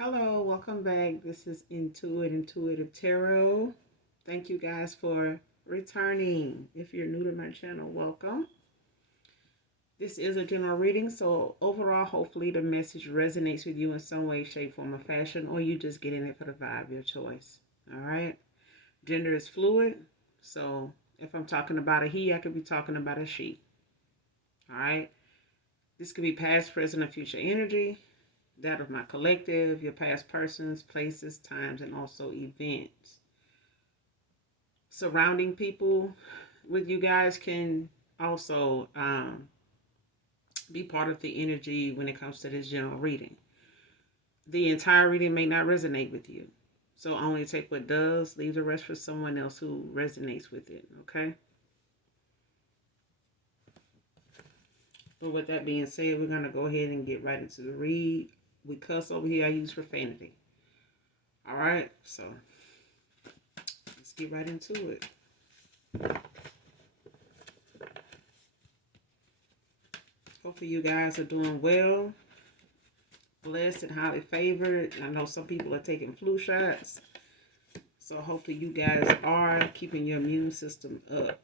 Hello, welcome back. This is Intuitive Tarot. Thank you guys for returning. If you're new to my channel, welcome. This is a general reading, so overall, hopefully the message resonates with you in some way, shape, form, or fashion, or you just get in it for the vibe, your choice. All right? Gender is fluid, so if I'm talking about a he, I could be talking about a she. All right? This could be past, present, or future energy. That of my collective, your past persons, places, times, and also events. Surrounding people with you guys can also be part of the energy when it comes to this general reading. The entire reading may not resonate with you. So only take what does, leave the rest for someone else who resonates with it, okay? But with that being said, we're going to go ahead and get right into the read. We cuss over here, I use profanity. All right, so let's get right into it. Hopefully you guys are doing well, blessed and highly favored. I know some people are taking flu shots, so hopefully you guys are keeping your immune system up.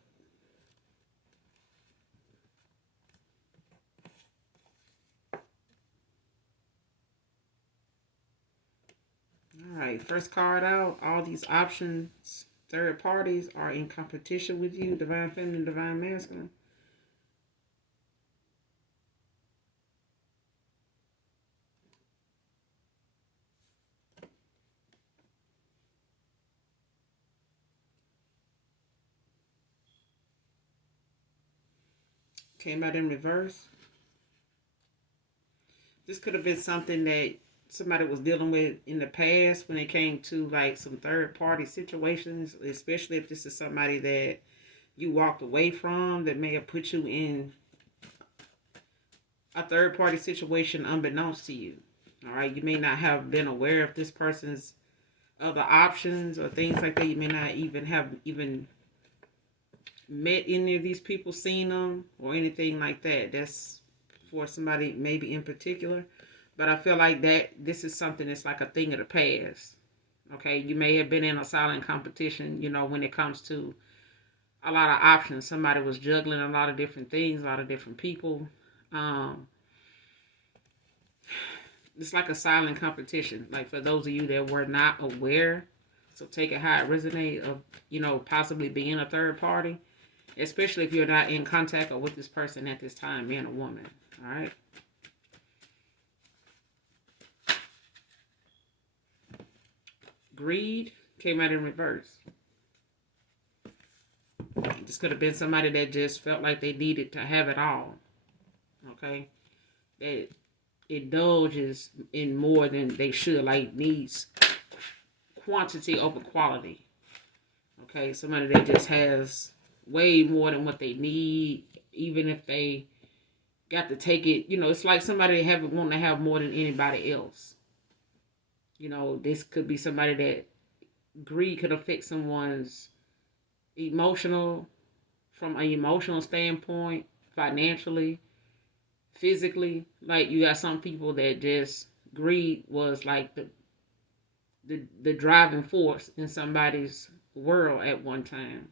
All right, first card out. All these options, third parties are in competition with you, divine feminine, divine masculine. Came out in reverse. This could have been something that somebody was dealing with in the past when it came to like some third party situations, especially if this is somebody that you walked away from that may have put you in a third party situation unbeknownst to you. All right, you may not have been aware of this person's other options or things like that. You may not even have met any of these people, seen them, or anything like that. That's for somebody maybe in particular. But I feel like that this is something that's like a thing of the past. Okay, you may have been in a silent competition, when it comes to a lot of options. Somebody was juggling a lot of different things, a lot of different people. It's like a silent competition. Like for those of you that were not aware, so take it how it resonates of, possibly being a third party, especially if you're not in contact or with this person at this time, man or woman. All right. Greed came out in reverse. This could have been somebody that just felt like they needed to have it all. Okay. That indulges in more than they should, like needs quantity over quality. Okay. Somebody that just has way more than what they need, even if they got to take it. It's like somebody that want to have more than anybody else. This could be somebody that greed could affect someone's emotional, from an emotional standpoint, financially, physically. Like you got some people that just greed was like the driving force in somebody's world at one time.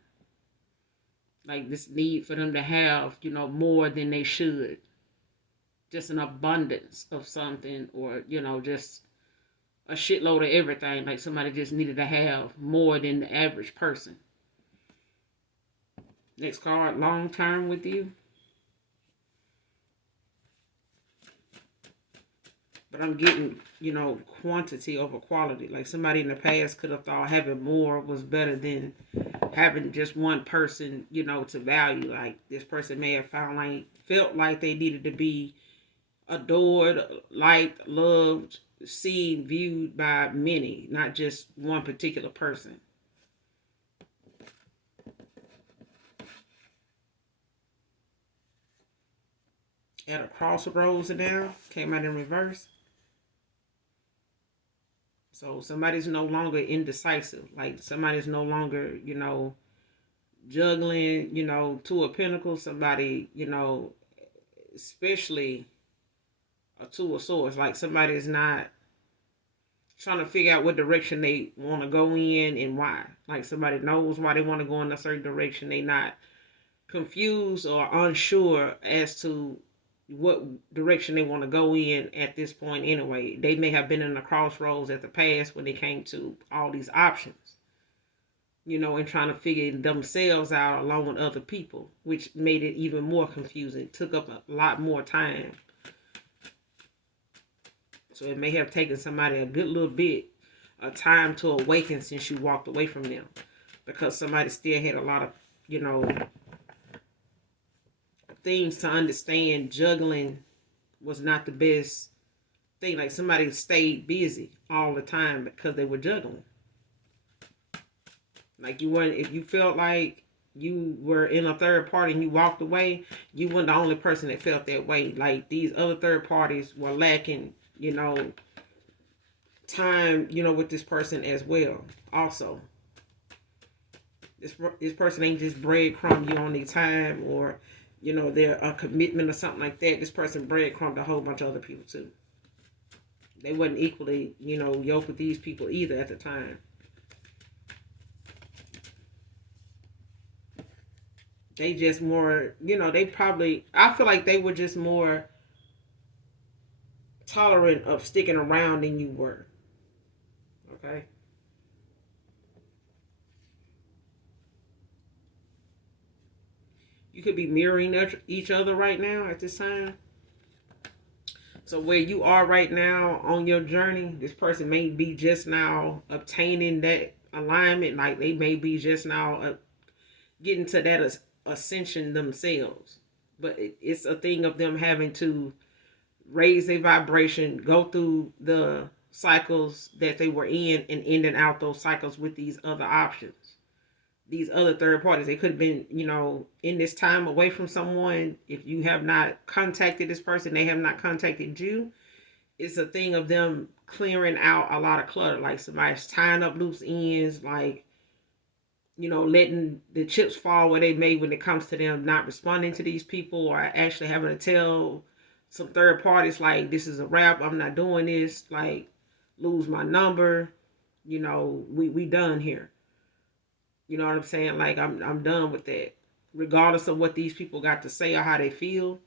Like this need for them to have, more than they should. Just an abundance of something, or, just a shitload of everything. Like somebody just needed to have more than the average person. Next card, long term with you. But I'm getting, quantity over quality. Like somebody in the past could have thought having more was better than having just one person, to value. Like this person may have felt like they needed to be adored, liked, loved, seen, viewed by many, not just one particular person. At a crossroads now, came out in reverse. So somebody's no longer indecisive. Like somebody's no longer, juggling, to a pinnacle. Somebody, especially a two of swords. Like somebody's not trying to figure out what direction they want to go in and why. Like somebody knows why they want to go in a certain direction. They not confused or unsure as to what direction they want to go in at this point anyway. They may have been in a crossroads at the past when they came to all these options, and trying to figure themselves out along with other people, which made it even more confusing. It took up a lot more time. So it may have taken somebody a good little bit of time to awaken since you walked away from them, because somebody still had a lot of, things to understand. Juggling was not the best thing. Like somebody stayed busy all the time because they were juggling. Like you weren't, if you felt like you were in a third party and you walked away, you weren't the only person that felt that way. Like these other third parties were lacking, time, with this person as well. Also, this person ain't just breadcrumb you on their time, or they're a commitment or something like that. This person breadcrumbed a whole bunch of other people too. They wasn't equally, yoked with these people either at the time. They just more, they probably, I feel like they were just more tolerant of sticking around than you were. Okay. You could be mirroring each other right now at this time. So where you are right now on your journey, this person may be just now obtaining that alignment. Like they may be just now getting to that ascension themselves. But it's a thing of them having to raise their vibration, go through the cycles that they were in, and ending out those cycles with these other options. These other third parties, they could have been, in this time away from someone. If you have not contacted this person, they have not contacted you. It's a thing of them clearing out a lot of clutter. Like somebody's tying up loose ends, like, letting the chips fall where they may when it comes to them not responding to these people, or actually having to tell some third parties, like, this is a wrap, I'm not doing this, like, lose my number, we done here. You know what I'm saying? Like, I'm done with that. Regardless of what these people got to say or how they feel,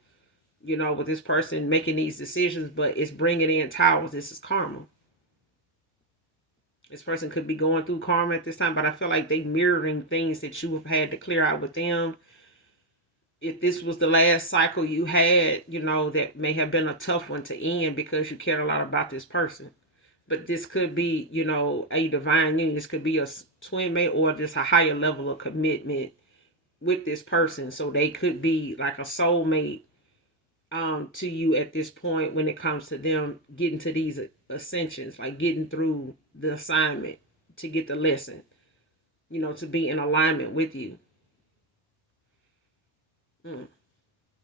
with this person making these decisions, but it's bringing in towels. This is karma. This person could be going through karma at this time, but I feel like they mirroring things that you have had to clear out with them. If this was the last cycle you had, that may have been a tough one to end because you cared a lot about this person. But this could be, a divine union. This could be a twin mate or just a higher level of commitment with this person. So they could be like a soulmate to you at this point when it comes to them getting to these ascensions, like getting through the assignment to get the lesson, to be in alignment with you.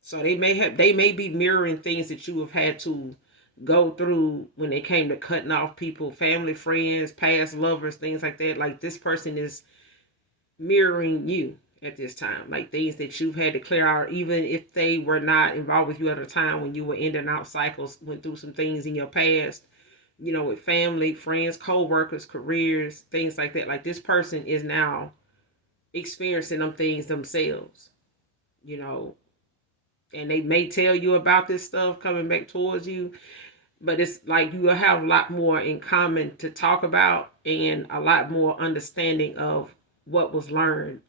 So they may be mirroring things that you have had to go through when it came to cutting off people, family, friends, past lovers, things like that. Like this person is mirroring you at this time, like things that you've had to clear out, even if they were not involved with you at a time when you were in and out cycles, went through some things in your past, with family, friends, co-workers, careers, things like that. Like this person is now experiencing them things themselves, and they may tell you about this stuff coming back towards you, but it's like you will have a lot more in common to talk about and a lot more understanding of what was learned,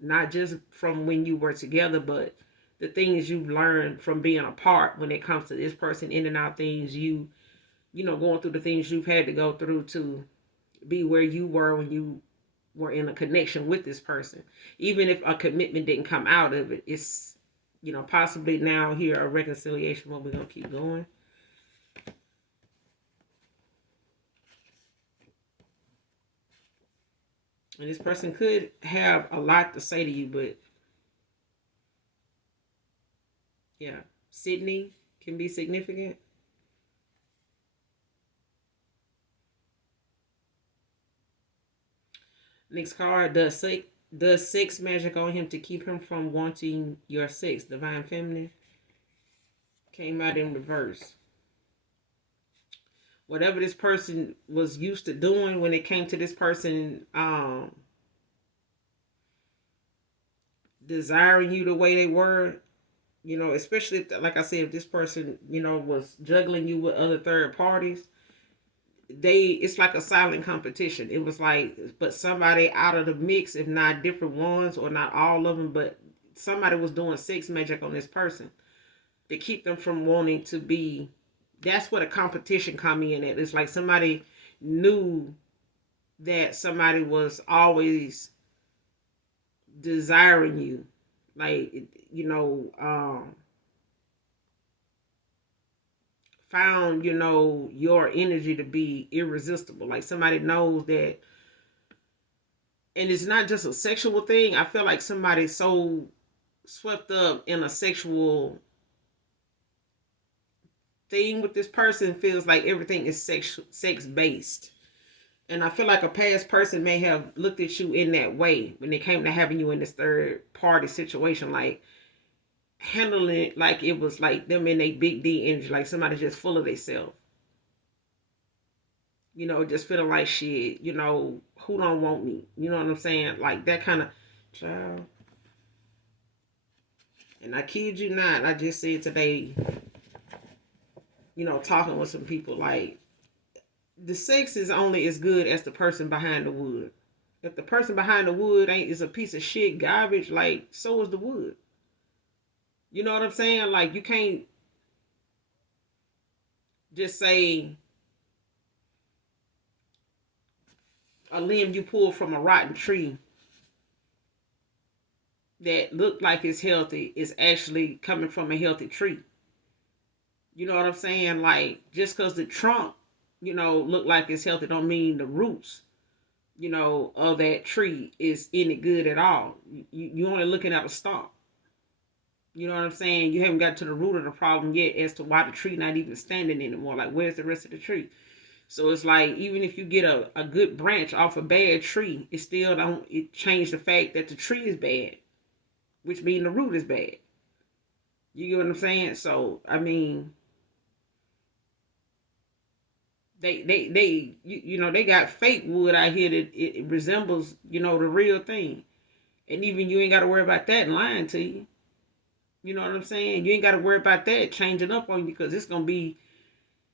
not just from when you were together, but the things you learned from being apart when it comes to this person, in and out things, going through the things you've had to go through to be where you were when you were in a connection with this person. Even if a commitment didn't come out of it, it's, possibly now here a reconciliation where we're going to keep going. And this person could have a lot to say to you, but yeah, Sydney can be significant. Next card, does sex magic on him to keep him from wanting your sex. Divine Feminine came out in reverse. whatever this person was used to doing when it came to this person desiring you the way they were, especially if, like I said, if this person, was juggling you with other third parties, it's like a silent competition. It was like, but somebody out of the mix, if not different ones or not all of them, but somebody was doing sex magic on this person to keep them from wanting to be. That's where the competition come in at. It's like somebody knew that somebody was always desiring you, like, found, your energy to be irresistible. Like somebody knows that, and it's not just a sexual thing. I feel like somebody's so swept up in a sexual thing with this person, feels like everything is sex based. And I feel like a past person may have looked at you in that way when it came to having you in this third party situation, like handling it like it was like them in a big D energy, like somebody just full of themselves. Just feeling like shit, who don't want me? You know what I'm saying? Like that kind of child. And I kid you not, I just said today, talking with some people, like the sex is only as good as the person behind the wood. If the person behind the wood is a piece of shit garbage, like so is the wood. You know what I'm saying? Like you can't just say a limb you pull from a rotten tree that look like it's healthy is actually coming from a healthy tree. You know what I'm saying? Like just because the trunk, look like it's healthy don't mean the roots, of that tree is any good at all. You only looking at a stump. You know what I'm saying? You haven't got to the root of the problem yet as to why the tree not even standing anymore. Like where's the rest of the tree? So it's like even if you get a good branch off a bad tree, it still don't change the fact that the tree is bad, which means the root is bad. You get what I'm saying? So I mean, they got fake wood out here that it resembles the real thing, and even you ain't got to worry about that lying to you. You know what I'm saying? You ain't got to worry about that changing up on you because it's gonna be,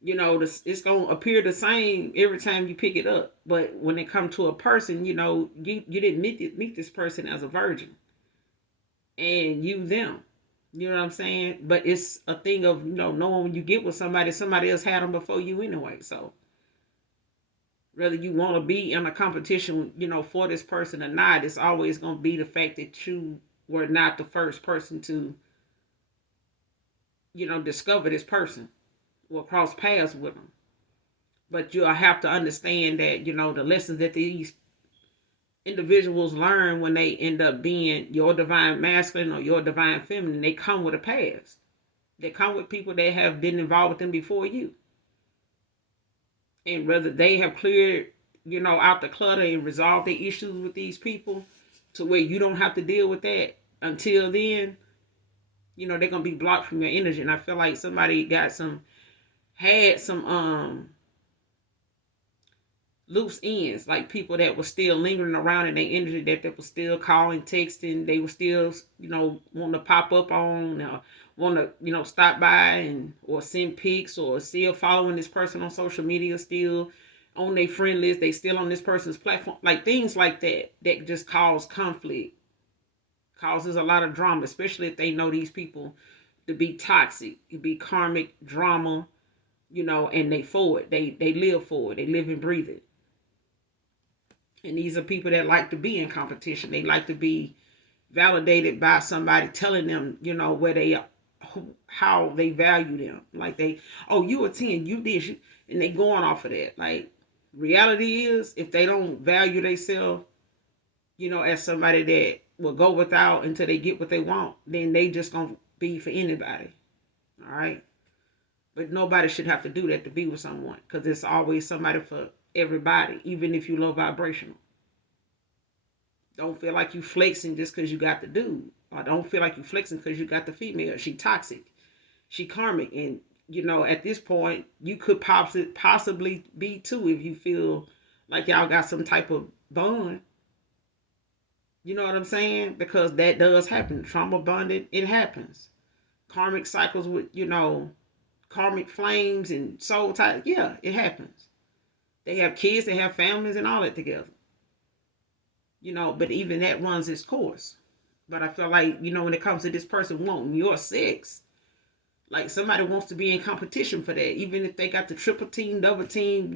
it's gonna appear the same every time you pick it up. But when it comes to a person, you didn't meet this person as a virgin, and you them. You know what I'm saying? But it's a thing of knowing when you get with somebody else had them before you anyway. So whether you want to be in a competition, for this person or not, it's always gonna be the fact that you were not the first person to, discover this person or cross paths with them. But you'll have to understand that, the lessons that these individuals learn when they end up being your divine masculine or your divine feminine, they come with a past. They come with people that have been involved with them before you. And whether they have cleared, out the clutter and resolved the issues with these people to where you don't have to deal with that until then, they're going to be blocked from your energy. And I feel like somebody had some loose ends, like people that were still lingering around in their energy, that were still calling, texting, they were still, wanting to pop up on, want to, stop by and or send pics, or still following this person on social media, still on their friend list, they still on this person's platform, like things like that just cause conflict, causes a lot of drama, especially if they know these people to be toxic, to be karmic drama, and they for it, they live for it, they live and breathe it. And these are people that like to be in competition. They like to be validated by somebody telling them, where they are, how they value them. Like you a 10, you did, and they going off of that. Like reality is, if they don't value themselves, as somebody that will go without until they get what they want, then they just gonna be for anybody. All right. But nobody should have to do that to be with someone, because there's always somebody for everybody, even if you low vibrational. Don't feel like you flexing just because you got the dude, or don't feel like you flexing because you got the female. She toxic, she karmic, and At this point, you could possibly be too if you feel like y'all got some type of bond. You know what I'm saying? Because that does happen. Trauma bonded, it happens. Karmic cycles with, karmic flames and soul ties. Yeah, it happens. They have kids, they have families, and all that together. But even that runs its course. But I feel like, when it comes to this person wanting your sex, like somebody wants to be in competition for that. Even if they got the triple team, double team,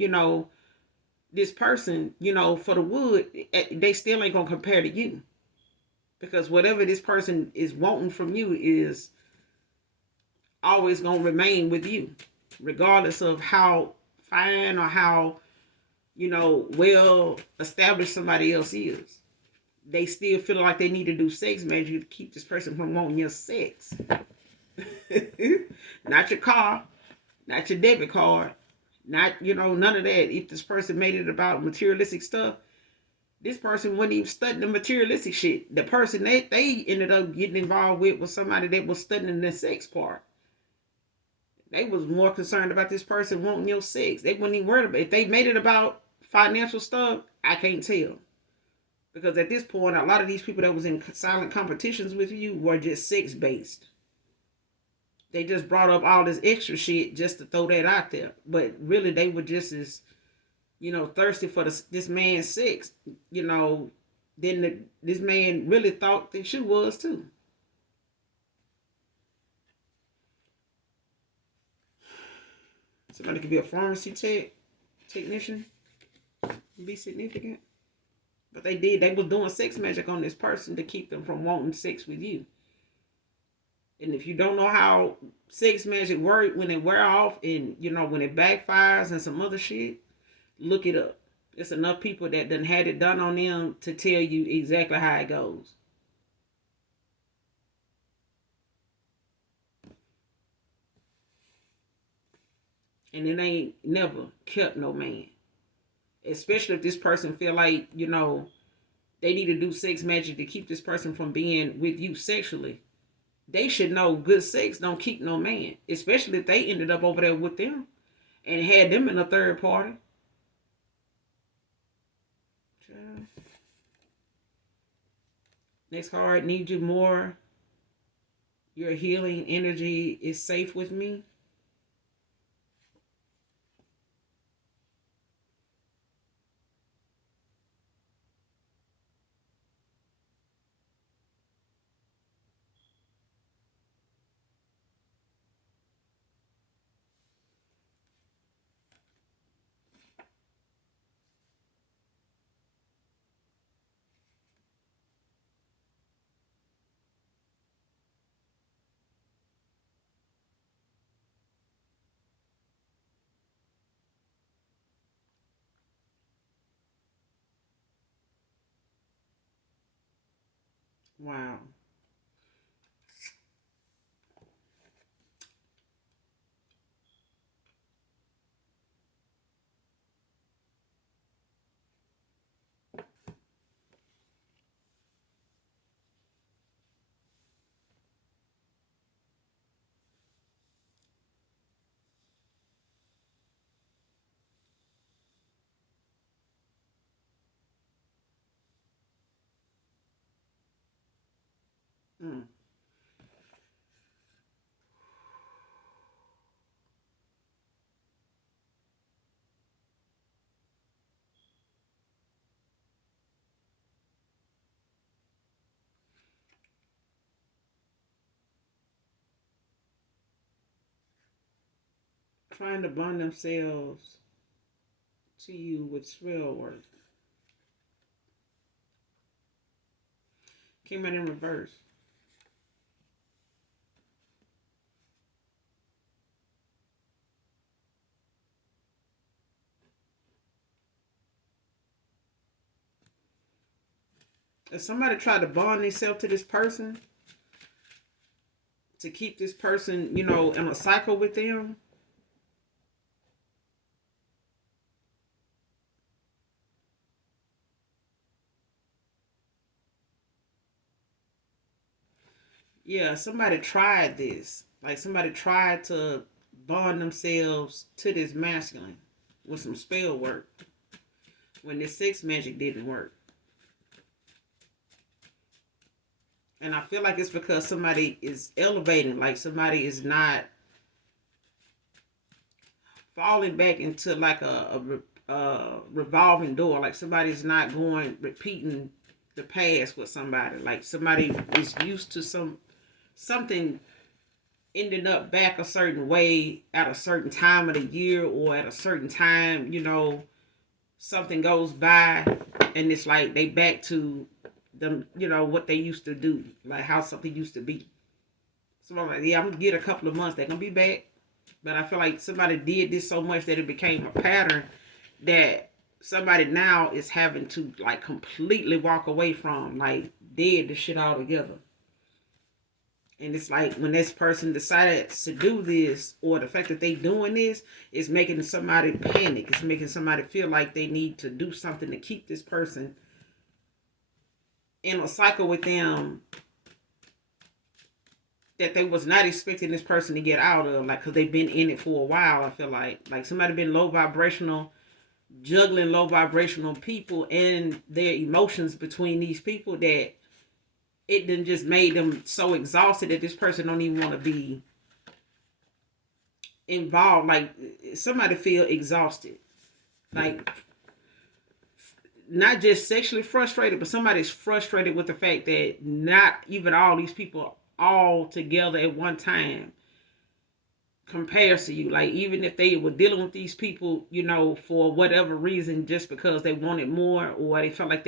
this person, for the wood, they still ain't gonna compare to you. Because whatever this person is wanting from you is always gonna remain with you. Regardless of how fine or how, well established somebody else is. They still feel like they need to do sex magic to keep this person from wanting your sex. Not your car, not your debit card, not, none of that. If this person made it about materialistic stuff, this person wasn't even studying the materialistic shit. The person they ended up getting involved with was somebody that was studying the sex part. They was more concerned about this person wanting your sex. They wasn't even worried about it. If they made it about financial stuff, I can't tell. Because at this point, a lot of these people that was in silent competitions with you were just sex based. They just brought up all this extra shit just to throw that out there. But really, they were just as, thirsty for this man's sex, than this man really thought that she was too. Somebody could be a pharmacy technician, be significant. But they was doing sex magic on this person to keep them from wanting sex with you. And if you don't know how sex magic work when it wear off and when it backfires and some other shit, look it up. There's enough people that done had it done on them to tell you exactly how it goes. And it ain't never kept no man. Especially if this person feel like, they need to do sex magic to keep this person from being with you sexually. They should know good sex don't keep no man. Especially if they ended up over there with them and had them in a third party. Next card, need you more. Your healing energy is safe with me. Wow. Mm. Trying to bond themselves to you with spell work. Came out in reverse. If somebody tried to bond themselves to this person to keep this person, in a cycle with them, yeah, somebody tried this. Like somebody tried to bond themselves to this masculine with some spell work when this sex magic didn't work. And I feel like it's because somebody is elevating, like somebody is not falling back into like a revolving door. Like somebody's not repeating the past with somebody. Like somebody is used to something ending up back a certain way at a certain time of the year or at a certain time, something goes by and it's like they back to them, what they used to do, like how something used to be. So I'm like, yeah, I'm gonna get a couple of months, they're gonna be back. But I feel like somebody did this so much that it became a pattern that somebody now is having to like completely walk away from, like dead the shit altogether. And it's like when this person decided to do this, or the fact that they doing this, is making somebody panic. It's making somebody feel like they need to do something to keep this person in a cycle with them that they was not expecting this person to get out of, like, because they've been in it for a while. I feel like somebody been low vibrational, juggling low vibrational people and their emotions between these people, that it then just made them so exhausted that this person don't even want to be involved. Like somebody feel exhausted, like not just sexually frustrated, but somebody's frustrated with the fact that not even all these people all together at one time compares to you. Like even if they were dealing with these people, for whatever reason, just because they wanted more, or they felt like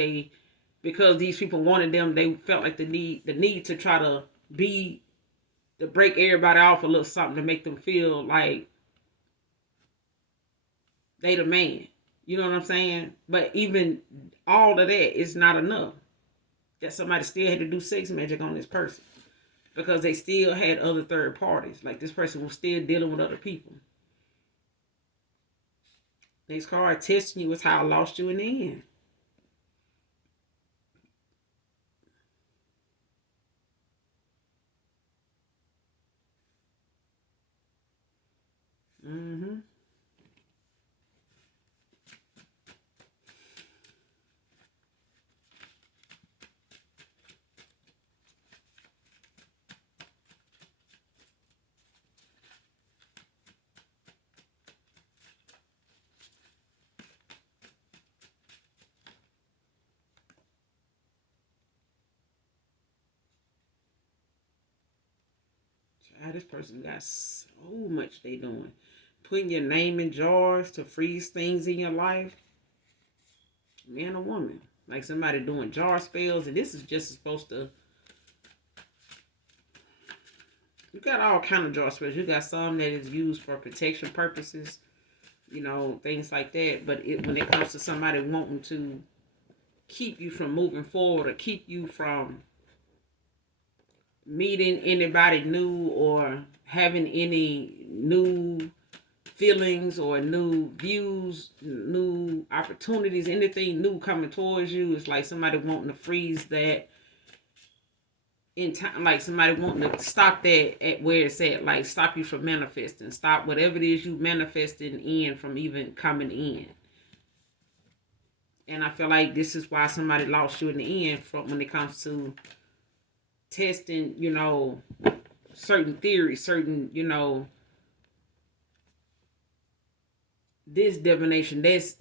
because these people wanted them, they felt like the need to try to break everybody off a little something to make them feel like they the man. You know what I'm saying? But even all of that is not enough. That somebody still had to do sex magic on this person, because they still had other third parties. Like this person was still dealing with other people. Next card, testing you, is how I lost you in the end. Mm-hmm. This person got so much they doing. Putting your name in jars to freeze things in your life. Man or woman. Like somebody doing jar spells, and this is just supposed to... You got all kind of jar spells. You got some that is used for protection purposes, things like that. But when it comes to somebody wanting to keep you from moving forward, or keep you from meeting anybody new, or having any new feelings or new views, new opportunities, anything new coming towards you, it's like somebody wanting to freeze that in time, like somebody wanting to stop that at where it's at, like stop you from manifesting, stop whatever it is you manifesting in from even coming in. And I feel like this is why somebody lost you in the end, from when it comes to testing, certain theories, certain, this divination, that's,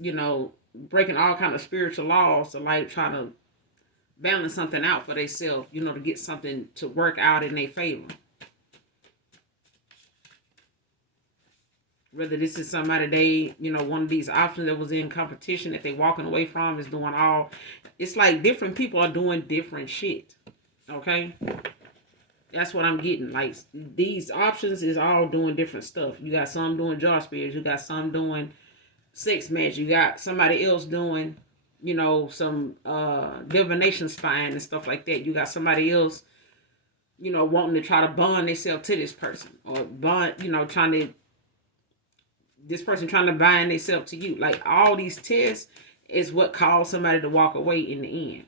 breaking all kind of spiritual laws, to like trying to balance something out for themselves, to get something to work out in their favor. Whether this is somebody one of these options that was in competition that they walking away from, is doing all... It's like different people are doing different shit. Okay? That's what I'm getting. Like these options is all doing different stuff. You got some doing jar spells. You got some doing sex magic. You got somebody else doing, some divination spying and stuff like that. You got somebody else, wanting to try to bond themselves to this person, or bond, this person trying to bind themselves to you. Like all these tests is what caused somebody to walk away in the end.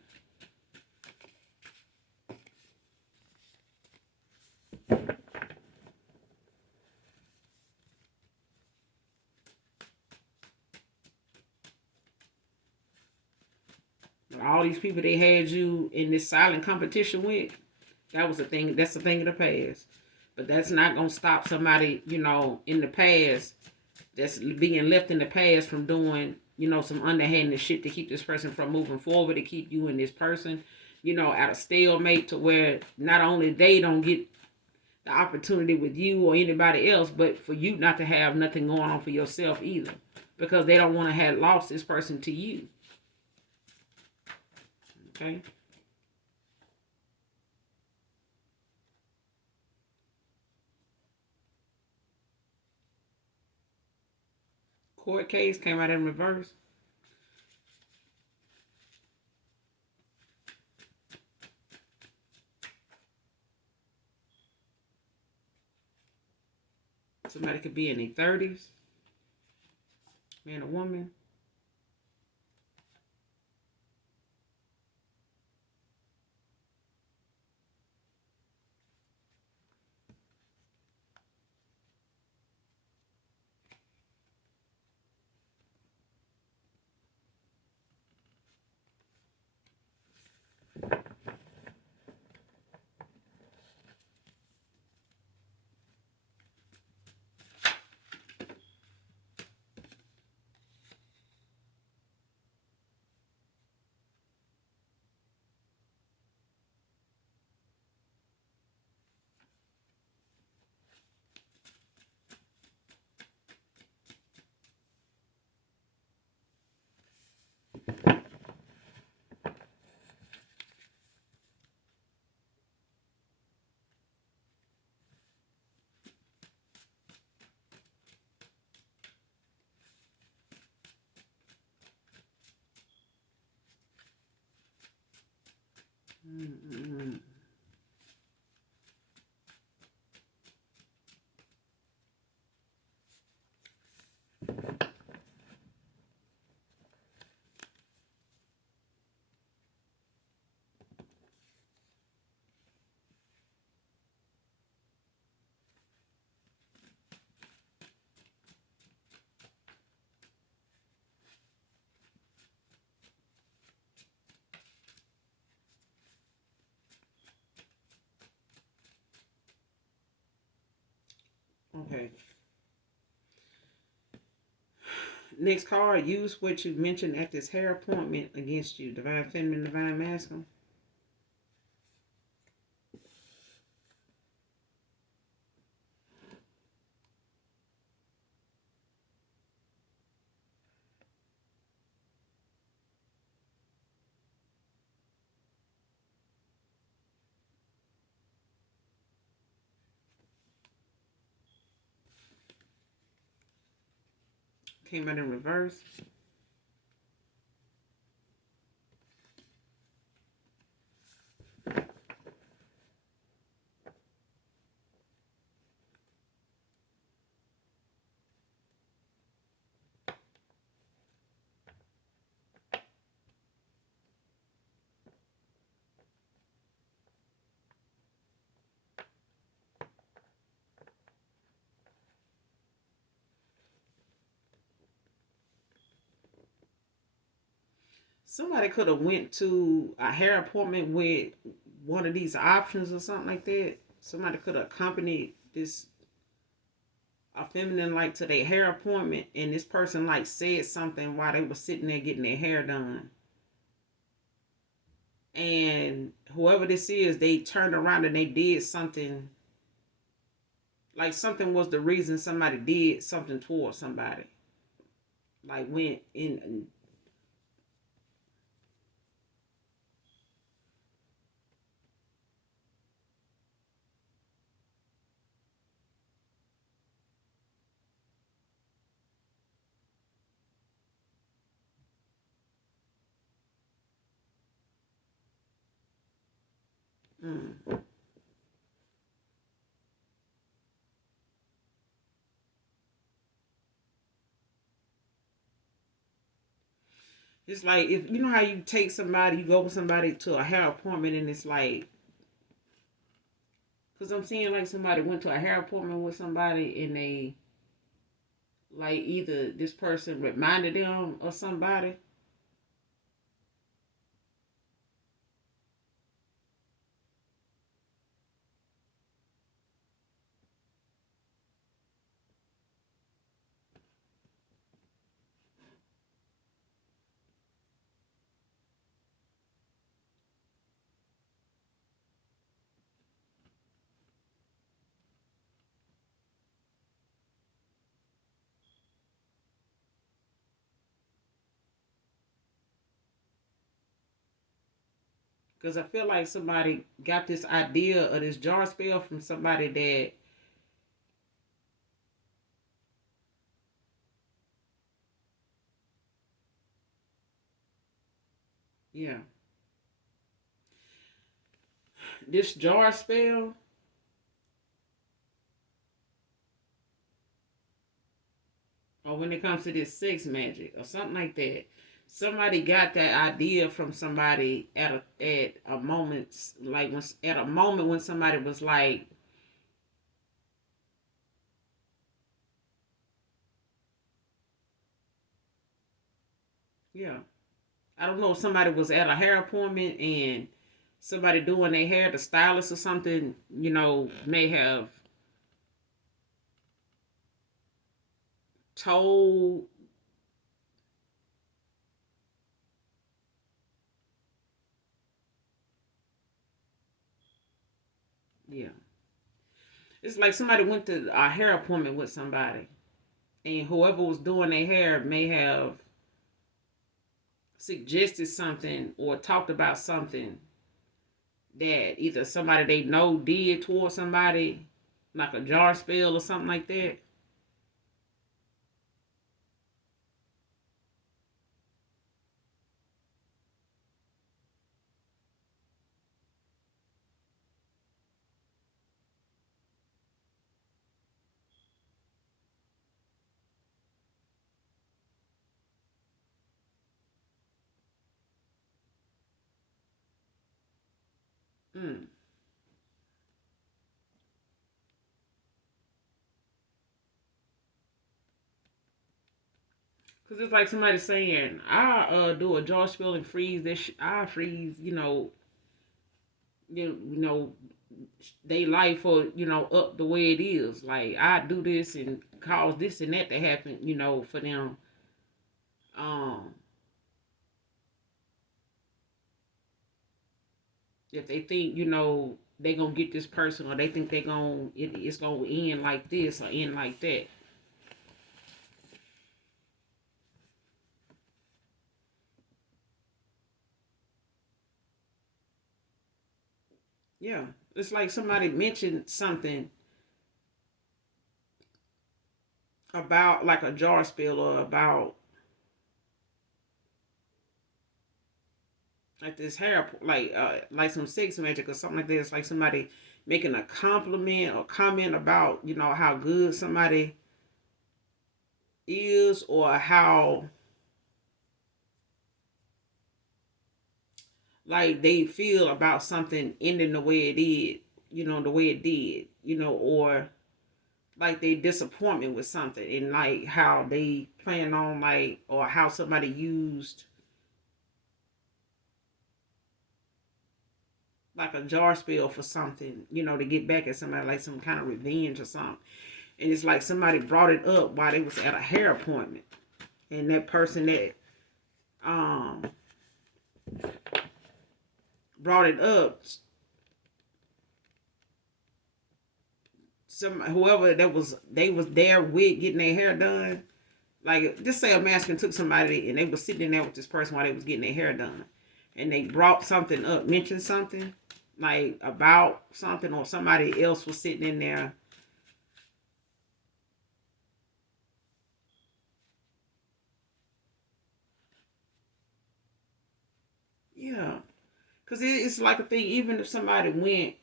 for all these people they had you in this silent competition with, that was a thing. That's a thing of the past. But that's not gonna stop somebody, in the past, that's being left in the past from doing, some underhanded shit to keep this person from moving forward, to keep you and this person, at a stalemate, to where not only they don't get the opportunity with you or anybody else, but for you not to have nothing going on for yourself either, because they don't want to have lost this person to you. Okay. Court case came out in reverse. Somebody could be in their 30s, man or woman. Mm-hmm. Okay. Next card, use what you mentioned at this hair appointment against you. Divine feminine, divine masculine. Came out in reverse. Somebody could have went to a hair appointment with one of these options or something like that. Somebody could have accompanied this a feminine like to their hair appointment, and this person like said something while they were sitting there getting their hair done. And whoever this is, they turned around and they did something, like something was the reason somebody did something towards somebody. Like went in. Mm. It's like, if you know how you take somebody, you go with somebody to a hair appointment, and it's like, because I'm seeing like somebody went to a hair appointment with somebody, and they like either this person reminded them of somebody, Because I feel like somebody got this idea of this jar spell from somebody that, yeah, this jar spell, or when it comes to this sex magic or something like that, somebody got that idea from somebody at a moment, like when, at a moment when somebody was like, yeah, I don't know, if somebody was at a hair appointment and somebody doing their hair, the stylist or something, may have told, yeah. It's like somebody went to a hair appointment with somebody, and whoever was doing their hair may have suggested something or talked about something that either somebody they know did towards somebody, like a jar spell or something like that. Mm. Cause it's like somebody saying, "I do a jar spell and freeze this. I freeze, you know, they life or up the way it is. Like I do this and cause this and that to happen. For them. Um, if they think they gonna get this person or they think it's gonna end like this or end like that. Yeah, it's like somebody mentioned something about like a jar spill or about like this hair, like some sex magic or something like that. It's like somebody making a compliment or comment about how good somebody is or how like they feel about something ending the way it did, the way it did, or like they disappointment with something and like how they plan on like or how somebody used like a jar spill for something, to get back at somebody like some kind of revenge or something. And it's like somebody brought it up while they was at a hair appointment. And that person that um brought it up, some whoever that was they was there with getting their hair done. Like just say a masculine took somebody and they was sitting in there with this person while they was getting their hair done. And they brought something up, mentioned something, like about something, or somebody else was sitting in there. Yeah. Because it's like a thing, even if somebody went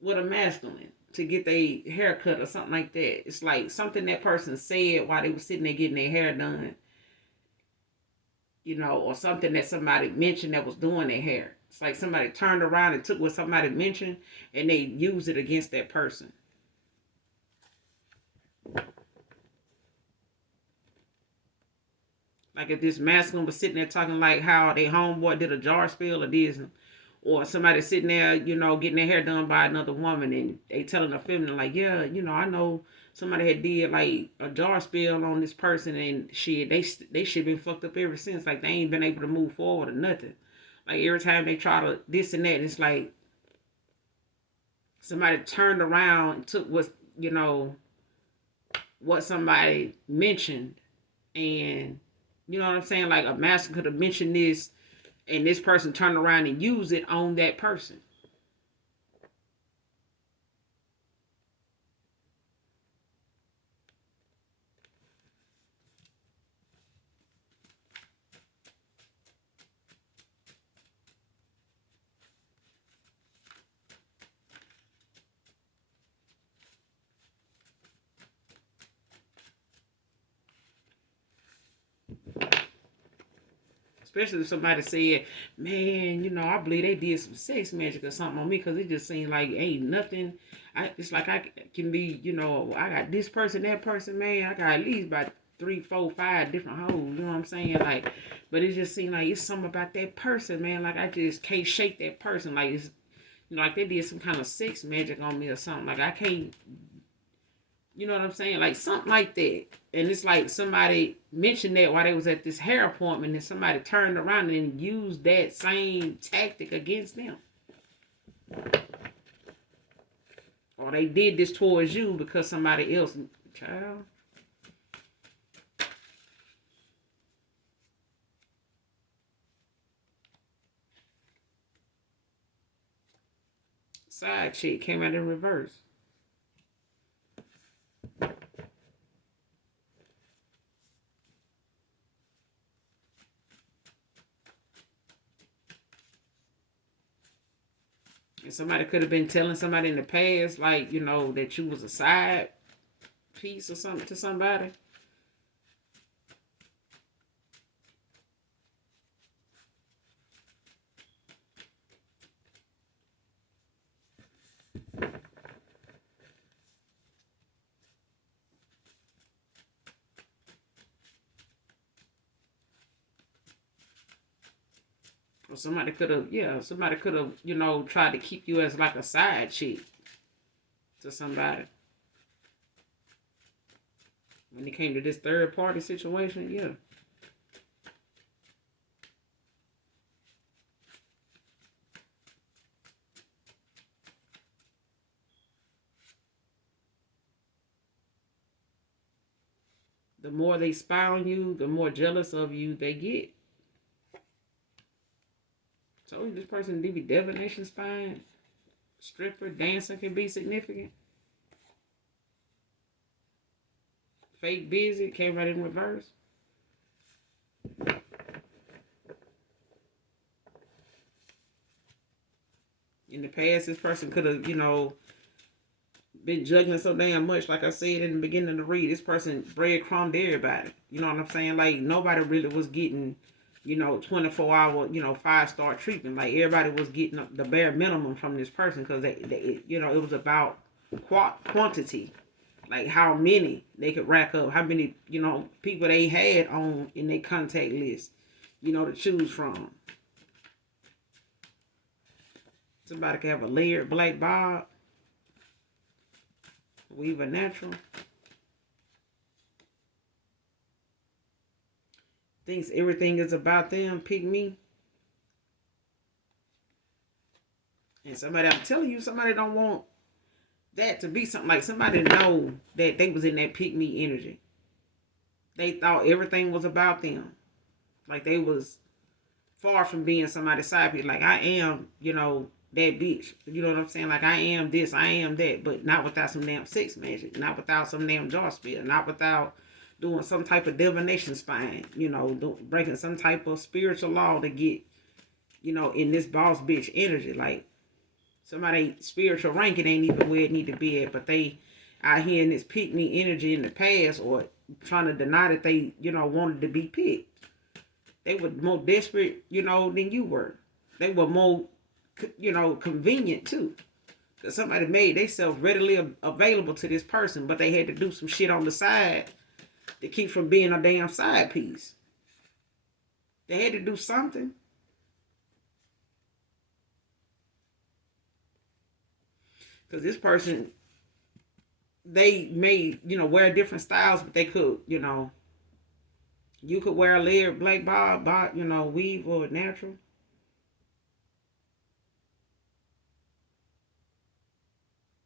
with a masculine to get their hair cut or something like that, it's like something that person said while they were sitting there getting their hair done, or something that somebody mentioned that was doing their hair. It's like somebody turned around and took what somebody mentioned and they used it against that person. Like if this masculine was sitting there talking like how they homeboy did a jar spill or this, or somebody sitting there, getting their hair done by another woman and they telling a feminine like, yeah, I know somebody had did like a jar spill on this person and shit, they should been fucked up ever since. Like they ain't been able to move forward or nothing. Like every time they try to this and that, it's like somebody turned around and took what somebody mentioned and you know what I'm saying? Like a master could have mentioned this And this person turn around and use it on that person. Especially if somebody said, man, I believe they did some sex magic or something on me, because it just seemed like ain't nothing. It's like I can be, I got this person, that person, man. I got at least about 3, 4, 5 different hoes. You know what I'm saying? Like, but it just seemed like it's something about that person, man. Like, I just can't shake that person. Like, it's, like they did some kind of sex magic on me or something. Like, I can't. You know what I'm saying? Like something like that. And it's like somebody mentioned that while they was at this hair appointment, and somebody turned around and used that same tactic against them. Or they did this towards you because somebody else, child. Side chick came out in reverse. And somebody could have been telling somebody in the past, like, that you was a side piece or something to somebody. Or somebody could have, tried to keep you as like a side chick to somebody. When it came to this third party situation, yeah. The more they spy on you, the more jealous of you they get. So this person did be divination, spying, stripper, dancing can be significant. Fake busy came right in reverse. In the past, this person could have, been juggling so damn much. Like I said in the beginning of the read, this person breadcrumbed everybody. You know what I'm saying? Like nobody really was getting, 24-hour, 5-star treatment. Like everybody was getting the bare minimum from this person, because it was about quantity. Like how many they could rack up, how many, people they had on in their contact list, to choose from. Somebody could have a layered black bob, weave a natural. Thinks everything is about them, pick me. And somebody, I'm telling you, somebody don't want that to be something. Like somebody know that they was in that pick me energy. They thought everything was about them. Like they was far from being somebody's side piece. Like I am, that bitch. You know what I'm saying? Like I am this, I am that, but not without some damn sex magic, not without some damn jaw spill, not without doing some type of divination spying, breaking some type of spiritual law to get, in this boss bitch energy. Like somebody spiritual ranking ain't even where it need to be at, but they out here in this pick me energy in the past, or trying to deny that they, wanted to be picked. They were more desperate, than you were. They were more, convenient too. Because somebody made themselves readily available to this person, but they had to do some shit on the side to keep from being a damn side piece. They had to do something. Because this person, they may, wear different styles, but they could, you could wear a layered black bob, weave or natural.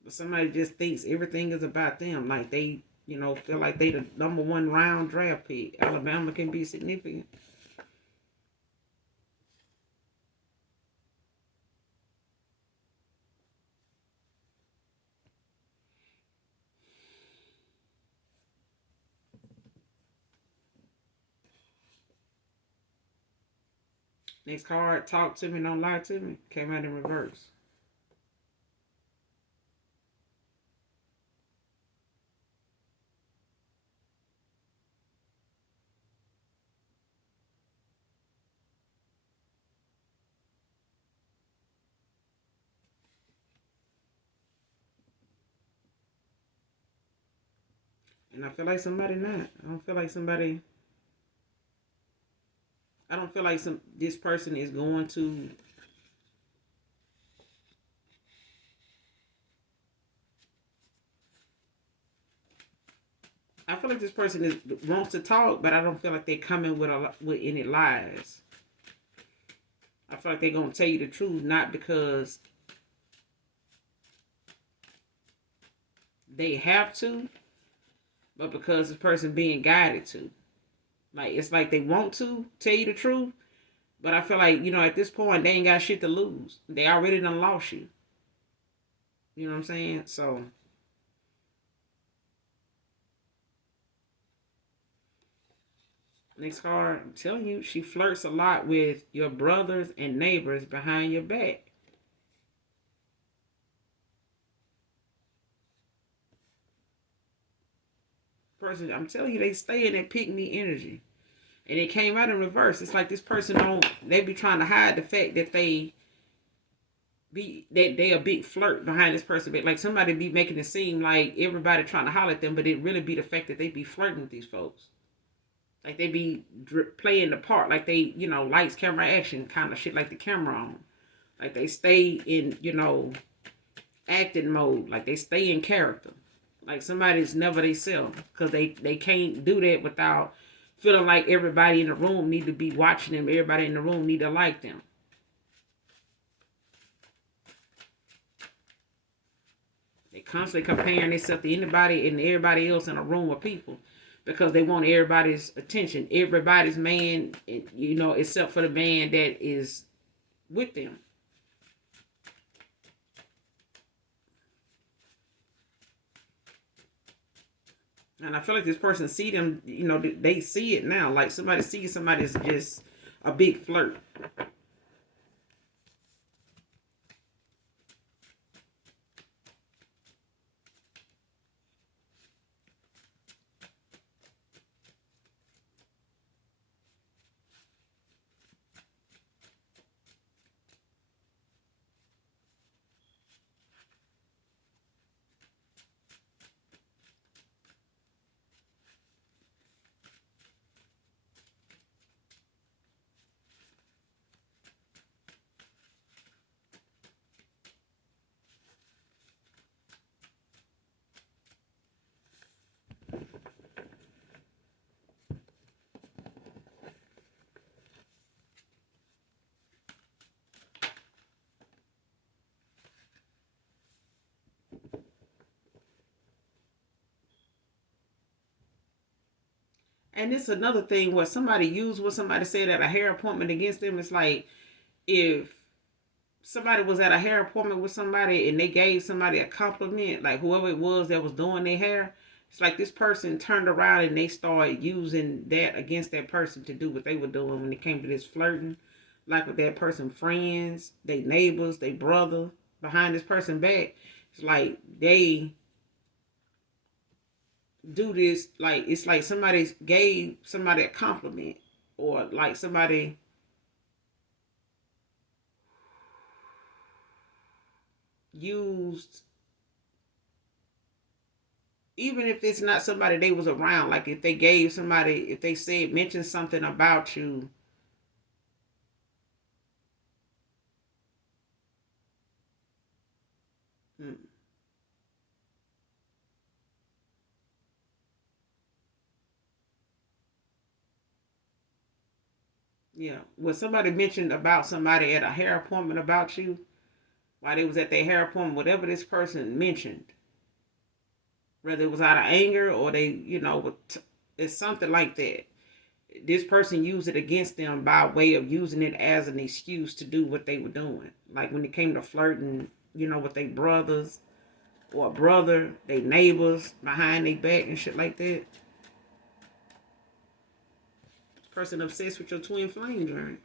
But somebody just thinks everything is about them. Like they, feel like they the number one round draft pick. Alabama can be significant. Next card, talk to me, don't lie to me. Came out in reverse. And I feel like somebody not. I don't feel like somebody. I don't feel like this person is going to. I feel like this person wants to talk, but I don't feel like they're coming with any lies. I feel like they're gonna tell you the truth, not because they have to, but because this person being guided to. Like it's like they want to tell you the truth, but I feel like at this point they ain't got shit to lose. They already done lost you. You know what I'm saying? So next card, I'm telling you, she flirts a lot with your brothers and neighbors behind your back. Person, I'm telling you, they stay in that pick me energy. And it came out in reverse. It's like this person they be trying to hide the fact that they a big flirt behind this person. But like somebody be making it seem like everybody trying to holler at them, but it really be the fact that they be flirting with these folks. Like they be playing the part, like they, lights, camera, action kind of shit, like the camera on. Like they stay in, acting mode. Like they stay in character. Like somebody's never they self, because they can't do that without feeling like everybody in the room need to be watching them. Everybody in the room need to like them. They constantly comparing themselves to anybody and everybody else in a room of people because they want everybody's attention. Everybody's man, except for the man that is with them. And I feel like this person see them, they see it now. Like somebody sees somebody's just a big flirt. And it's another thing where somebody used what somebody said at a hair appointment against them. It's like if somebody was at a hair appointment with somebody and they gave somebody a compliment, like whoever it was that was doing their hair, it's like this person turned around and they started using that against that person to do what they were doing when it came to this flirting. Like with that person, friends, they neighbors, they brother, behind this person back. It's like they do this, like it's like somebody gave somebody a compliment, or like somebody used, even if it's not somebody they was around, like if they gave somebody, if they said, mentioned something about you. Hmm. Yeah, when somebody mentioned about somebody at a hair appointment about you, while they was at their hair appointment, whatever this person mentioned, whether it was out of anger or they, it's something like that. This person used it against them by way of using it as an excuse to do what they were doing. Like when it came to flirting, with their brothers or a brother, they neighbors behind their back and shit like that. This person obsessed with your twin flame journey.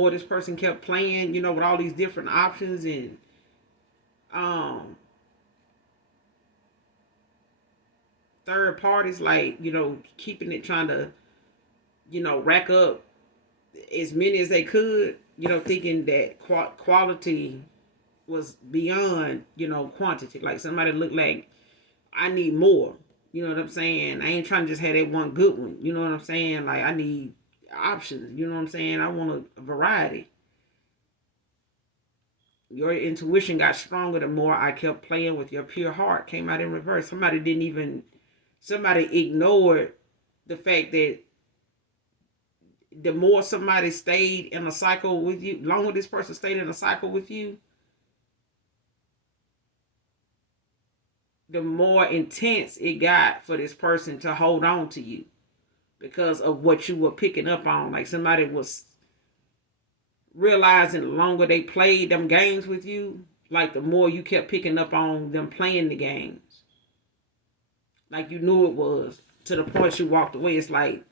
more this person kept playing, you know, with all these different options and um third parties, like, you know, keeping it, trying to, you know, rack up as many as they could, you know, thinking that quality was beyond, you know, quantity. Like somebody looked like, I need more. You know what I'm saying? I ain't trying to just have that one good one. You know what I'm saying? Like I need options. You know what I'm saying? I want a variety. Your intuition got stronger the more I kept playing with your pure heart. Came out in reverse. Somebody ignored the fact that the more somebody stayed in a cycle with you, longer this person stayed in a cycle with you, the more intense it got for this person to hold on to you because of what you were picking up on. Like somebody was realizing the longer they played them games with you, like the more you kept picking up on them playing the games. Like you knew it was, to the point you walked away. It's like,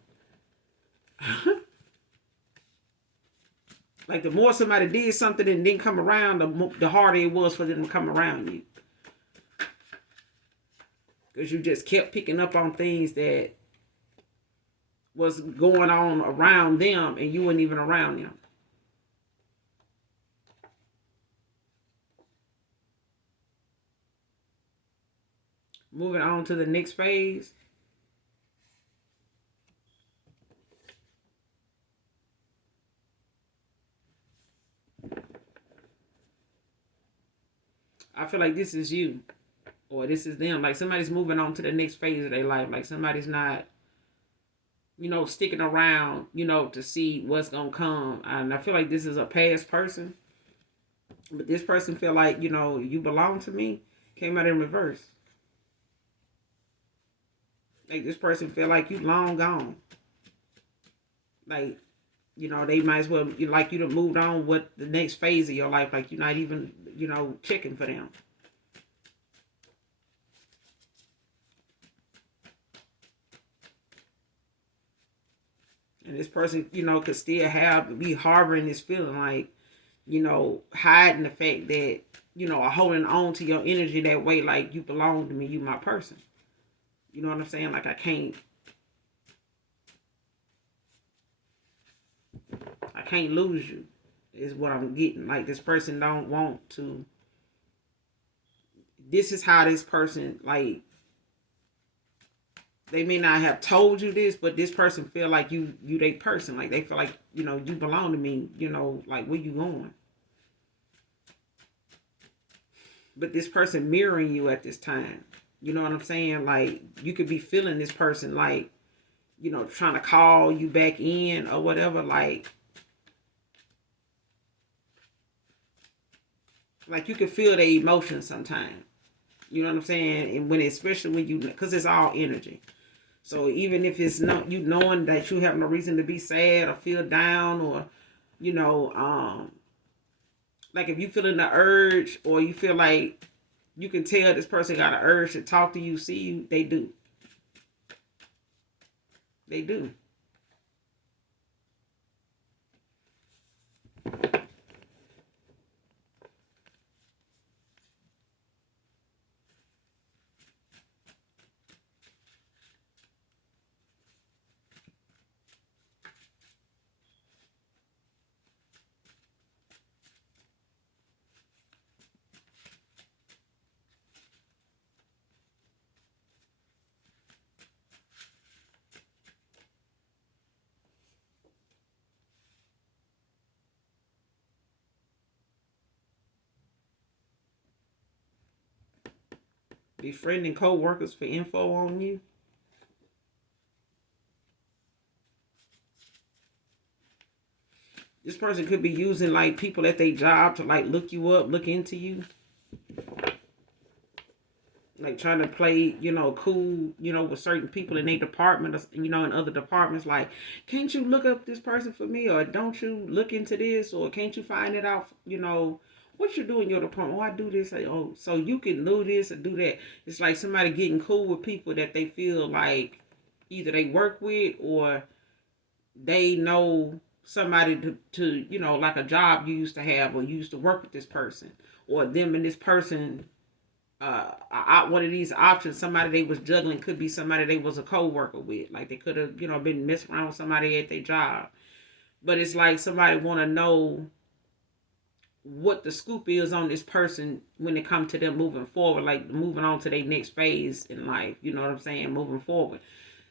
like the more somebody did something and didn't come around, the harder it was for them to come around you. Because you just kept picking up on things that was going on around them and you weren't even around them. Moving on to the next phase. I feel like this is you, or this is them. Like somebody's moving on to the next phase of their life. Like somebody's not, you know, sticking around, you know, to see what's gonna come. And I feel like this is a past person, but this person feel like, you know, you belong to me. Came out in reverse. Like this person feel like you long gone. Like, you know, they might as well, like you to moved on with the next phase of your life. Like you're not even, you know, checking for them. And this person, you know, could still be harboring this feeling, like, you know, hiding the fact that, you know, or holding on to your energy that way, like you belong to me, you my person. You know what I'm saying? Like I can't lose you, is what I'm getting. Like this person don't want to. This is how this person, like, they may not have told you this, but this person feel like you they person. Like they feel like, you know, you belong to me, you know, like where you going? But this person mirroring you at this time. You know what I'm saying? Like you could be feeling this person, like, you know, trying to call you back in or whatever, like you can feel their emotions sometimes. You know what I'm saying? And when, especially when you, because it's all energy. So even if it's not you knowing that you have no reason to be sad or feel down, or, you know, like if you feeling the urge, or you feel like you can tell this person got an urge to talk to you, see you, they do. They do. Befriending co-workers for info on you. This person could be using like people at their job to like look you up, look into you. Like trying to play, you know, cool, you know, with certain people in their department, or, you know, in other departments. Like, can't you look up this person for me? Or don't you look into this? Or can't you find it out, you know, what you do in your department? Oh, I do this. Oh, so you can do this or do that. It's like somebody getting cool with people that they feel like either they work with or they know somebody to like a job you used to have, or you used to work with this person, or them and this person, one of these options, somebody they was juggling could be somebody they was a co-worker with. Like they could have, been messing around with somebody at their job. But it's like somebody want to know what the scoop is on this person when it comes to them moving forward, like moving on to their next phase in life. You know what I'm saying? Moving forward.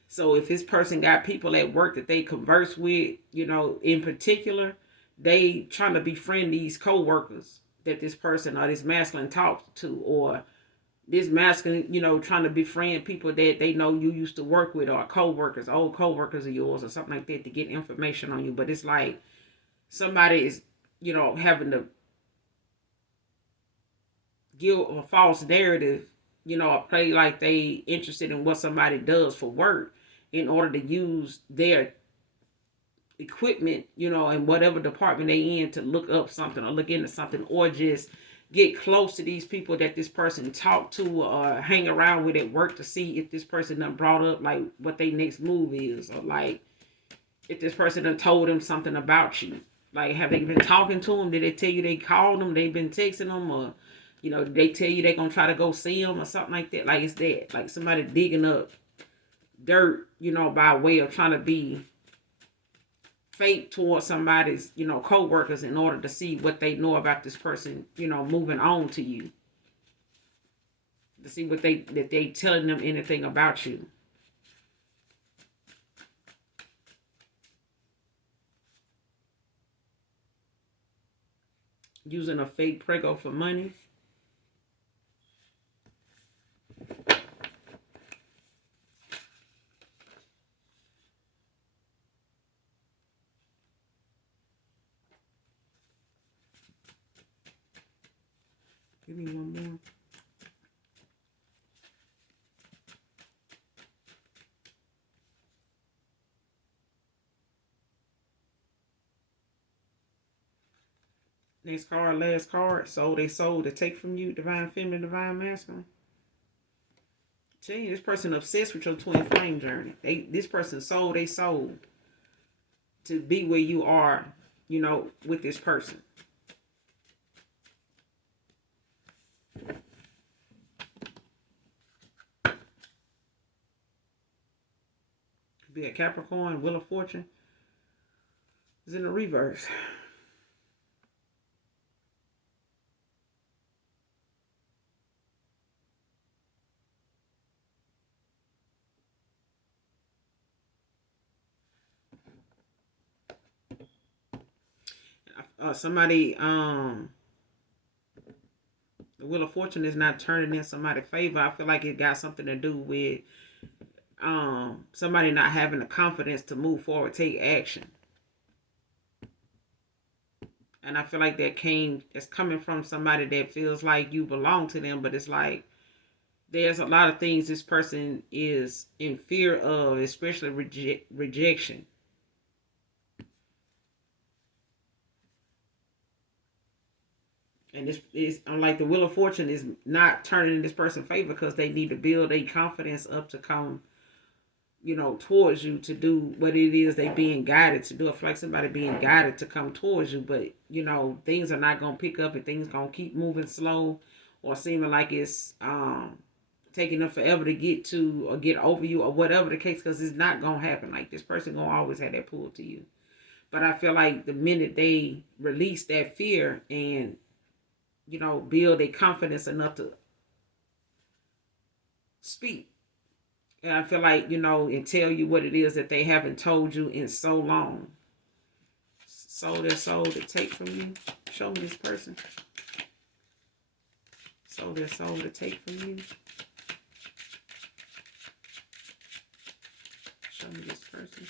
So if this person got people at work that they converse with, in particular, they trying to befriend these co-workers that this person or this masculine talks to, or this masculine, trying to befriend people that they know you used to work with, or co-workers, old co-workers of yours, or something like that, to get information on you. But it's like somebody is, having to give a false narrative, or play like they interested in what somebody does for work in order to use their equipment, in whatever department they in, to look up something or look into something, or just get close to these people that this person talked to or hang around with at work to see if this person done brought up like what their next move is, or like if this person done told them something about you. Like, have they been talking to them? Did they tell you they called them? They been texting them, or they tell you they gonna try to go see them or something like that. Like, it's that, like somebody digging up dirt, by way of trying to be fake towards somebody's, co-workers, in order to see what they know about this person, moving on to you. To see what they telling them anything about you. Using a fake prego for money. Give me one more. Next card, last card. Sold, they sold to take from you. Divine feminine, divine masculine. Tell you, this person obsessed with your twin flame journey. This person sold, they sold to be where you are, with this person. Could be a Capricorn, Wheel of Fortune. Is in the reverse. Somebody, the Wheel of Fortune is not turning in somebody's favor. I feel like it got something to do with somebody not having the confidence to move forward, take action. And I feel like that's coming from somebody that feels like you belong to them, but it's like there's a lot of things this person is in fear of, especially rejection. And this is, unlike the Wheel of Fortune, is not turning in this person's favor because they need to build a confidence up to come, towards you to do what it is they being guided to do. I feel like somebody being guided to come towards you, but things are not gonna pick up, and things gonna keep moving slow, or seeming like it's taking them forever to get to or get over you, or whatever the case, because it's not gonna happen. Like, this person gonna always have that pull to you. But I feel like the minute they release that fear and build a confidence enough to speak. And I feel like, and tell you what it is that they haven't told you in so long. Sold their soul to take from you. Show me this person. Sold their soul to take from you. Show me this person.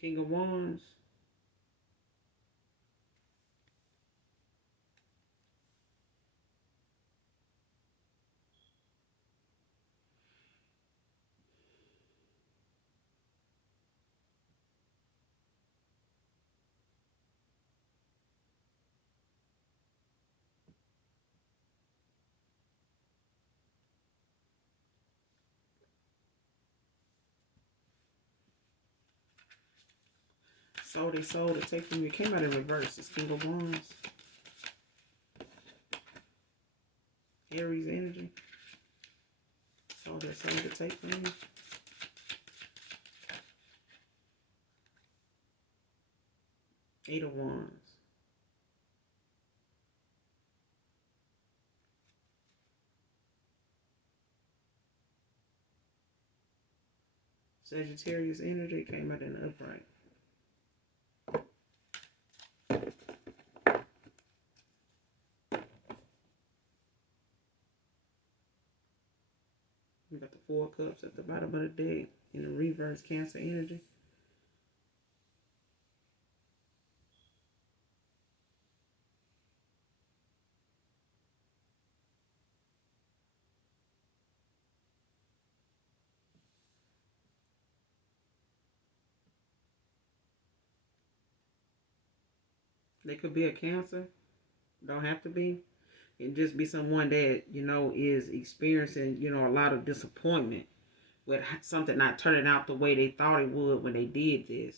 King of Wands. Sold they sold to take from you. It came out in reverse. It's King of Wands. Aries energy. Sold they sold to take from you. Eight of Wands. Sagittarius energy came out in the upright. We got the Four of Cups at the bottom of the deck in the reverse, Cancer energy. They could be a Cancer. Don't have to be. It just be someone that, you know, is experiencing, you know, a lot of disappointment with something not turning out the way they thought it would when they did this.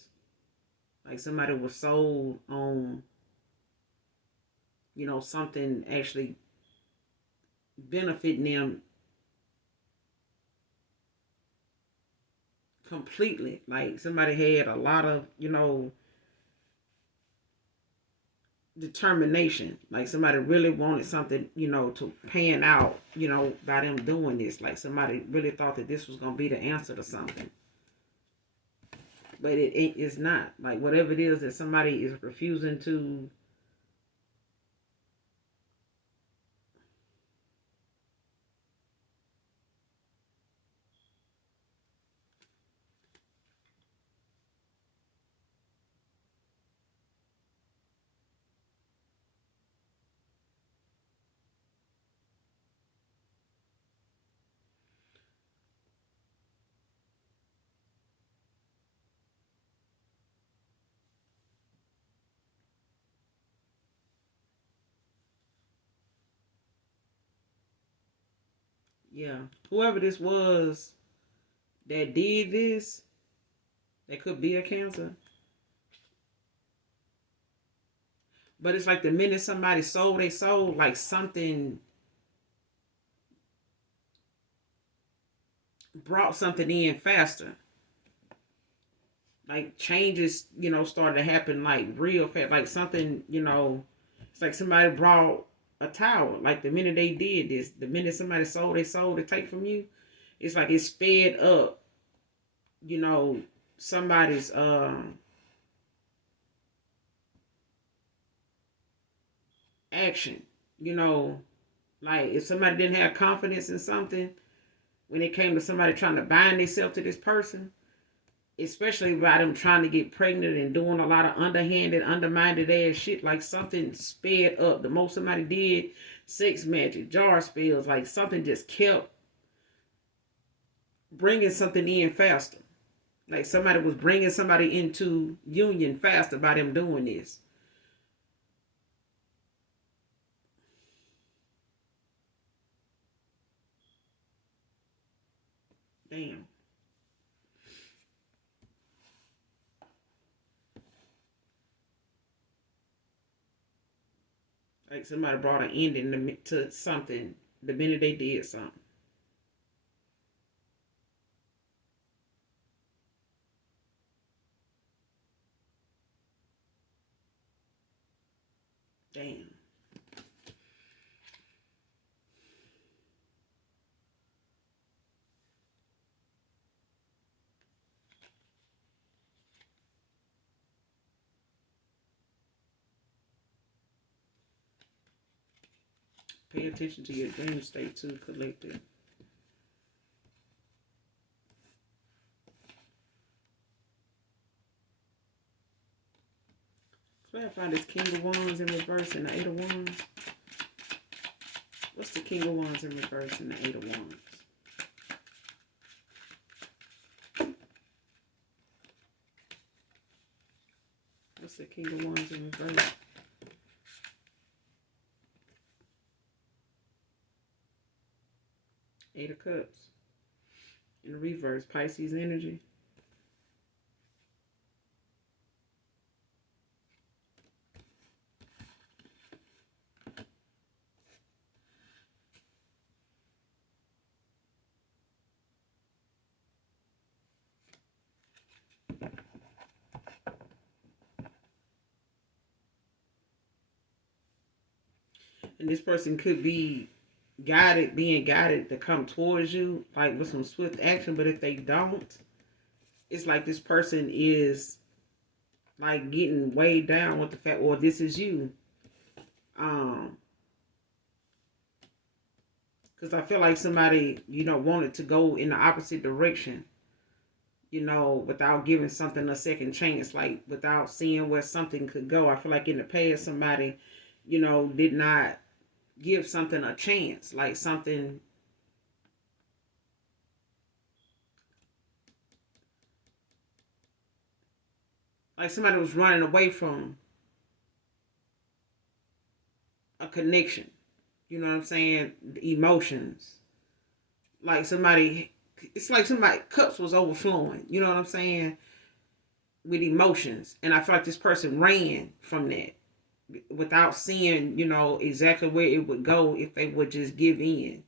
Like somebody was sold on, you know, something actually benefiting them completely. Like somebody had a lot of, you know, determination. Like somebody really wanted something, you know, to pan out, you know, by them doing this. Like somebody really thought that this was going to be the answer to something. But it is not. Like whatever it is that somebody is refusing to yeah, whoever this was that did this, that could be a Cancer. But it's like the minute somebody sold they sold, like something brought something in faster. Like changes, you know, started to happen like real fast. Like something, you know, it's like somebody brought a tower. Like the minute they did this, the minute somebody sold they sold to take from you, it's like it sped up, you know, somebody's action. You know, like if somebody didn't have confidence in something, when it came to somebody trying to bind themselves to this person, especially by them trying to get pregnant and doing a lot of underhanded, undermined ass shit, like something sped up. The most somebody did, sex magic, jar spells, like something just kept bringing something in faster. Like somebody was bringing somebody into union faster by them doing this. Damn. Like somebody brought an ending to something the minute they did something. Damn. Pay attention to your dream state too, collective. So I find this King of Wands in reverse and the Eight of Wands. What's the King of Wands in reverse and the Eight of Wands? What's the King of Wands in reverse? Eight of Cups. In reverse, Pisces energy. And this person could be being guided to come towards you, like with some swift action. But if they don't, it's like this person is like getting weighed down with the fact, or this is you. Because I feel like somebody, wanted to go in the opposite direction, without giving something a second chance, like without seeing where something could go. I feel like in the past, somebody, did not give something a chance, like something. Like somebody was running away from a connection. You know what I'm saying? The emotions. Like somebody, it's like somebody cups was overflowing. You know what I'm saying? With emotions, and I feel like this person ran from that without seeing, exactly where it would go if they would just give in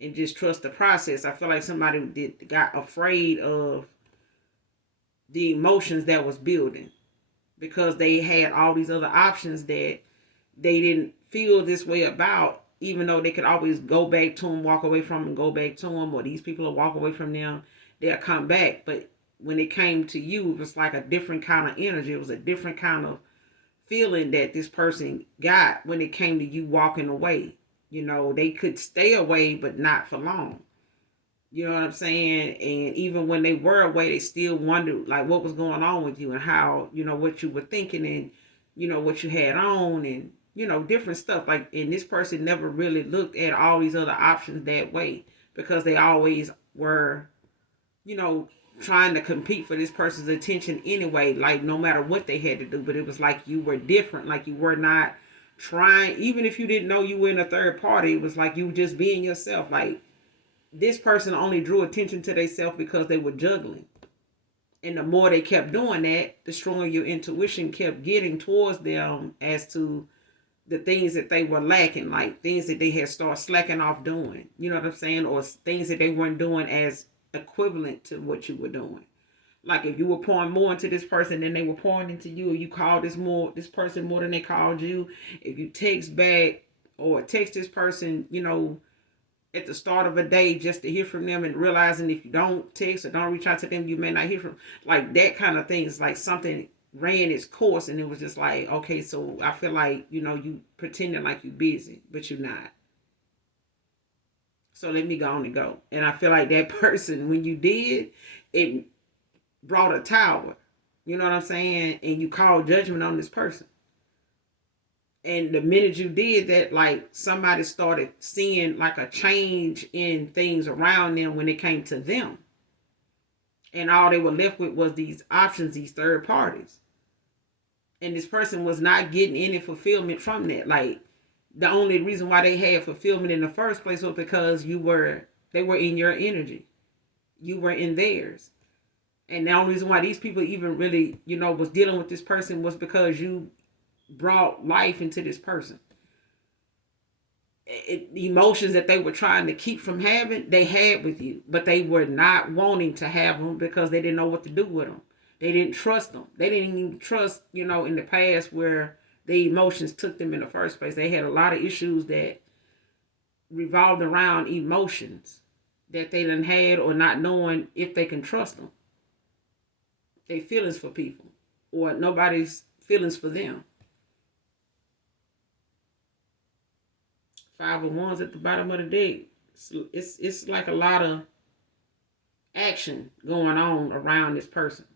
and just trust the process. I feel like somebody got afraid of the emotions that was building because they had all these other options that they didn't feel this way about, even though they could always go back to them, walk away from them, go back to them, or these people will walk away from them, they'll come back. But when it came to you, it was like a different kind of energy. It was a different kind of feeling that this person got when it came to you walking away. They could stay away, but not for long. You know what I'm saying? And even when they were away, they still wondered like what was going on with you and how, what you were thinking and, what you had on and, different stuff. Like, and this person never really looked at all these other options that way because they always were, trying to compete for this person's attention anyway, like no matter what they had to do. But it was like you were different, like you were not trying, even if you didn't know you were in a third party, it was like you were just being yourself. Like, this person only drew attention to themselves because they were juggling. And the more they kept doing that, the stronger your intuition kept getting towards them as to the things that they were lacking, like things that they had started slacking off doing. You know what I'm saying? Or things that they weren't doing as equivalent to what you were doing. Like if you were pouring more into this person than they were pouring into you, or you called this person more than they called you, if you text back or text this person, at the start of a day just to hear from them and realizing if you don't text or don't reach out to them, you may not hear from, like that kind of thing. It's like something ran its course and it was just like, okay, so I feel like, you pretending like you busy, but you're not. So let me go on and go. And I feel like that person, when you did, it brought a tower. You know what I'm saying? And you called judgment on this person. And the minute you did that, like somebody started seeing like a change in things around them when it came to them. And all they were left with was these options, these third parties. And this person was not getting any fulfillment from that. Like the only reason why they had fulfillment in the first place was because they were in your energy. You were in theirs. And the only reason why these people even really, was dealing with this person was because you brought life into this person. The emotions that they were trying to keep from having, they had with you, but they were not wanting to have them because they didn't know what to do with them. They didn't trust them. They didn't even trust, in the past where the emotions took them in the first place. They had a lot of issues that revolved around emotions that they done had or not knowing if they can trust them. They feelings for people or nobody's feelings for them. Five of Wands at the bottom of the deck. It's like a lot of action going on around this person.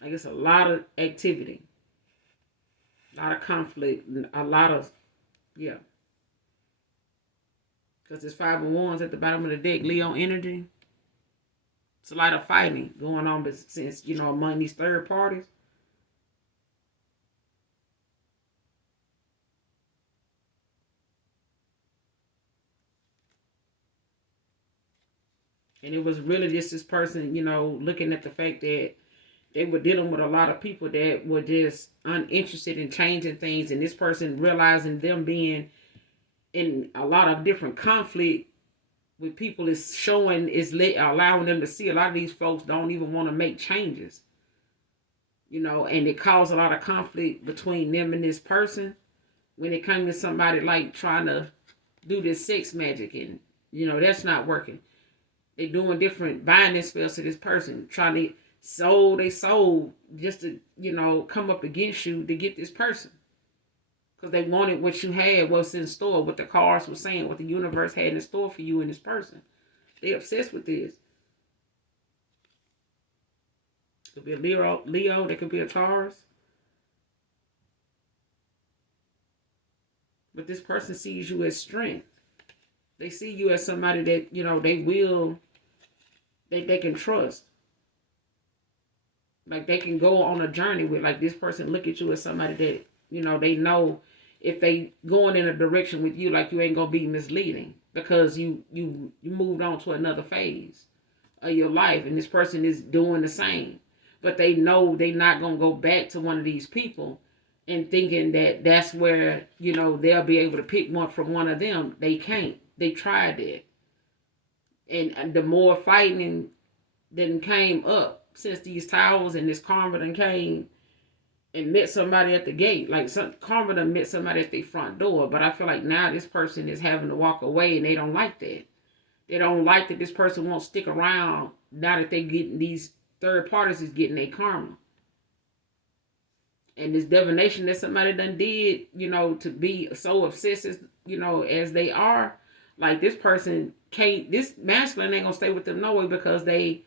Like it's a lot of activity, a lot of conflict, a lot of, yeah. Because it's Five of Wands at the bottom of the deck, Leo energy. It's a lot of fighting going on, but since, among these third parties. And it was really just this person, looking at the fact that they were dealing with a lot of people that were just uninterested in changing things. And this person realizing them being in a lot of different conflict with people is allowing them to see a lot of these folks don't even want to make changes. And it caused a lot of conflict between them and this person. when it comes to somebody like trying to do this sex magic, and that's not working. They doing different binding spells to this person, trying to sold they soul just to come up against you to get this person, because they wanted what you had, what's in store, what the cards were saying, what the universe had in store for you and this person. They obsessed with this. It could be a Leo. They could be a Taurus. But this person sees you as strength. They see you as somebody that they can trust. Like they can go on a journey with. Like this person look at you as somebody that they know if they going in a direction with you, like you ain't gonna be misleading, because you moved on to another phase of your life, and this person is doing the same. But they know they not gonna go back to one of these people and thinking that that's where they'll be able to pick one from one of them. They can't. They tried that, and the more fighting that came up since these towers and this karma done came and met somebody at the gate. Like karma done met somebody at their front door, but I feel like now this person is having to walk away, and they don't like that. They don't like that this person won't stick around now that they getting these third parties is getting their karma. And this divination that somebody done did, to be so obsessed as they are, like this person can't, this masculine ain't gonna stay with them no way, because they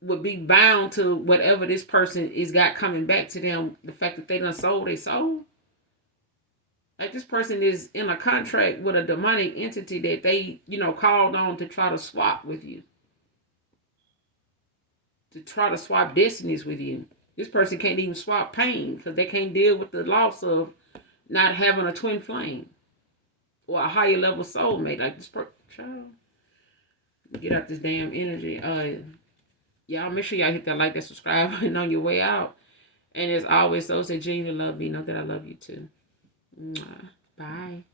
would be bound to whatever this person is got coming back to them. The fact that they done sold their soul. Like this person is in a contract with a demonic entity that they, called on to try to swap with you. To try to swap destinies with you. This person can't even swap pain because they can't deal with the loss of not having a twin flame or a higher level soulmate. Like this child. Get out this damn energy. Y'all make sure y'all hit that like, that subscribe button on your way out. And as always, those that genuinely love me know that I love you too. Bye.